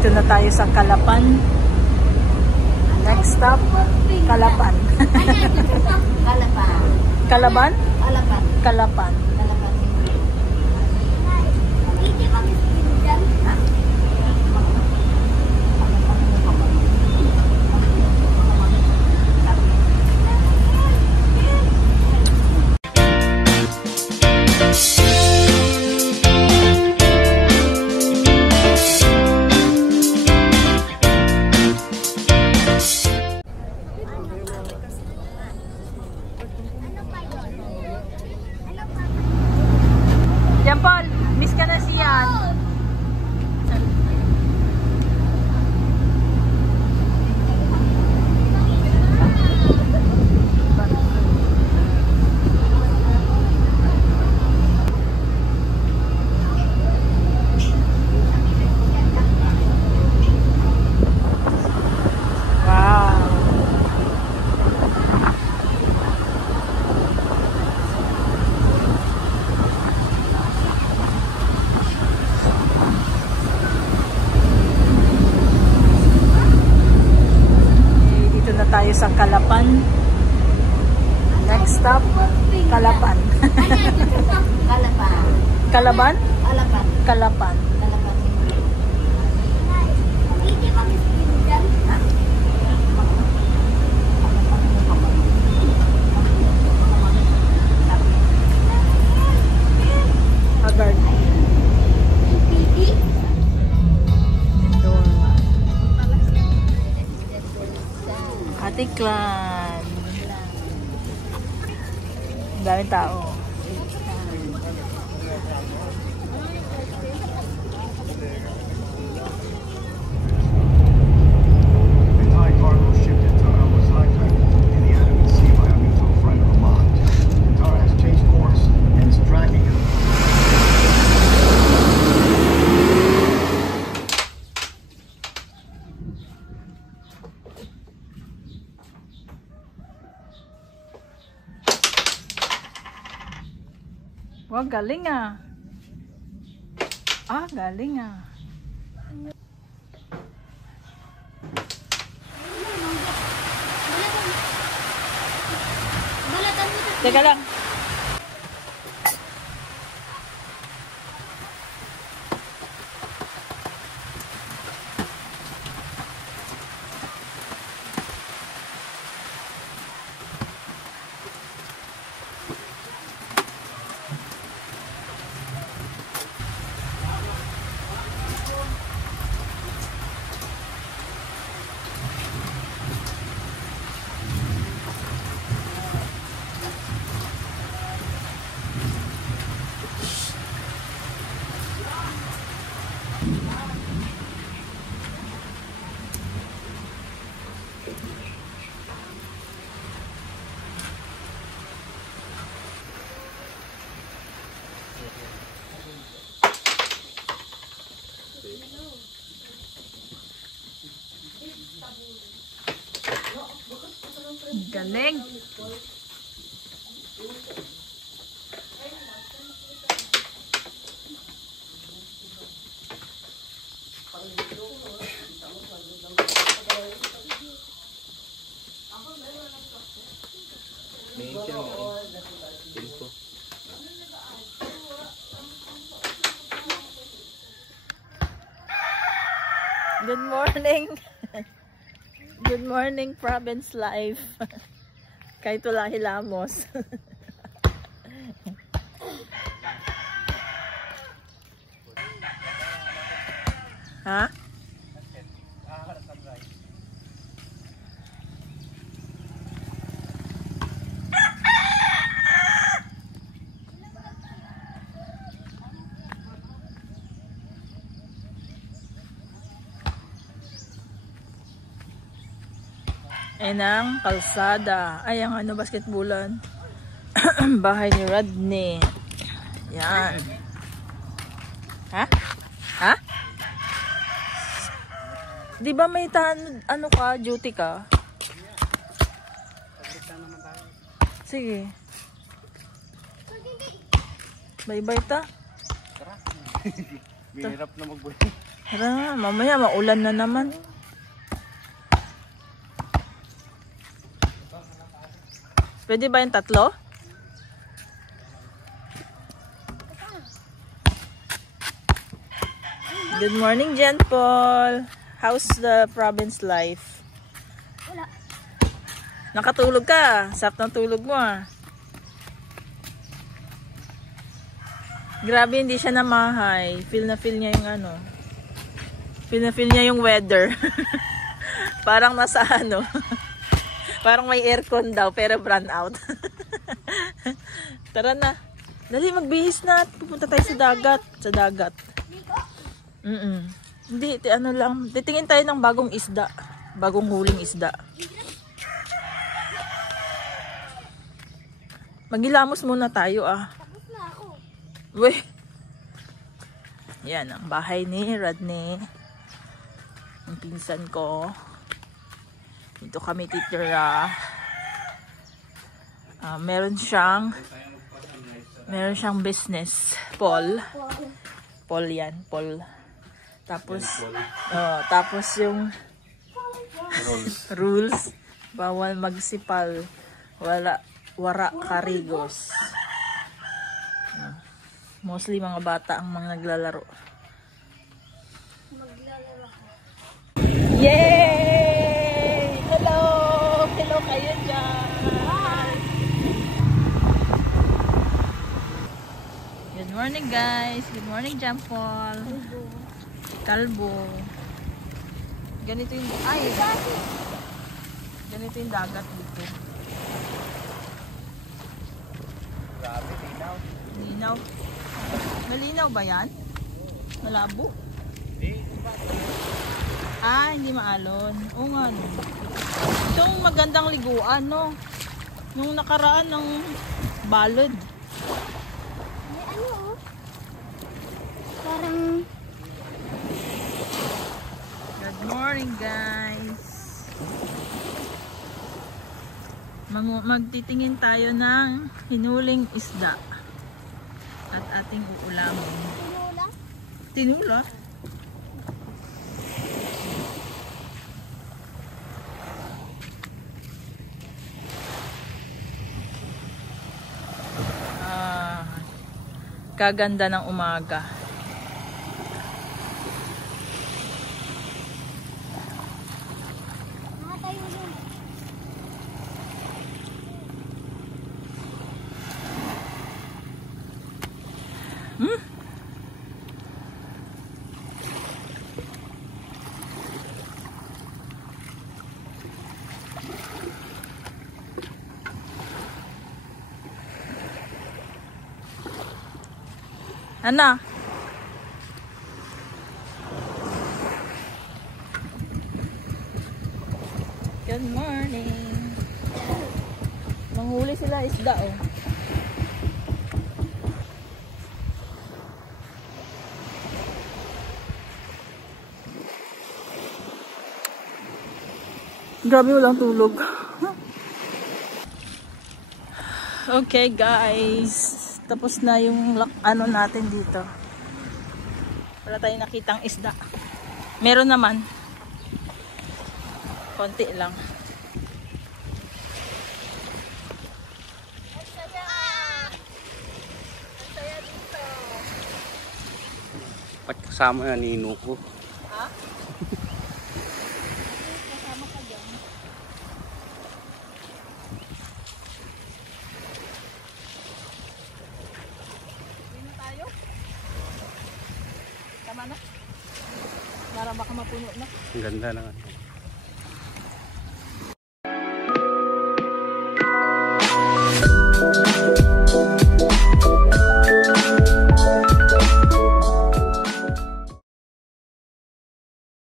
Dito na tayo sa Calapan. Next stop, Calapan. Calapan. Calaban? Calapan. Calapan. Calapan. Yan Paul, miss ka na siyan. Tayo sa Calapan. Next stop, Calapan. Calapan. Calaban? Calapan. Calapan. Calapan. Agad. Atiklan. Ang daming tao. Wah, galing ah. Ah, galing ah. Teka lang. Galing. Good morning. Good morning, province life. Kahit wala hilamos. Ha? Ayan ang kalsada. Ay, ang ano, basketballan. Bahay ni Rodney. Yan. Ha? Ha? Di ba may ano ka, duty ka? Sige. Bye-bye ta. Mahirap na magbuhay. Tara, mamaya maulan na naman. Pwede ba yung tatlo? Good morning, Jen Paul. How's the province life? Wala. Nakatulog ka. Sarap ng tulog mo ah. Grabe, hindi siya namahay. Feel na feel niya yung ano. Feel na feel niya yung weather. Parang nasa ano. Parang may aircon daw pero brand out. Tara na. Dali, magbihis na. Pupunta tayo sa dagat. Sa dagat. Hindi, ano lang. Titingin tayo ng bagong isda. Bagong huling isda. Magilamos muna tayo ah. Tapos na ako. Weh. Yan ang bahay ni Rodney. Ang pinsan ko. Dito kami titira. Meron siyang business. Paul yan. Paul. Tapos yung rules. Bawal magsipal. Wara karigos. Mostly mga bata ang mga naglalaro. Maglalaro ako. Yay! Hello! Hello kayo dyan! Good morning guys! Good morning Jampol! Kalbo! Ganito yung dagat dito. Grabe, linaw. Linaw. Malinaw ba yan? Malabo? Hindi maalon. Oo nga no. Itong magandang liguan no. Nung nakaraan ng balod. May ano oh. Parang... Good morning guys. Magtitingin tayo ng hinuling isda. At ating uulamin. Tinula? Tinula? Kaganda ng umaga. Nakatayo dun. Ano? Good morning. Manghuli sila isda oh. Grabe, walang tulog. Okay guys. Tapos na yung ano natin dito. Wala tayong nakitang isda. Meron naman. Konti lang. Kasama na nino ko. Ha? Kasama ka dyan. Dito tayo. Tama na. Para baka mapuno na. Ang ganda ng ano.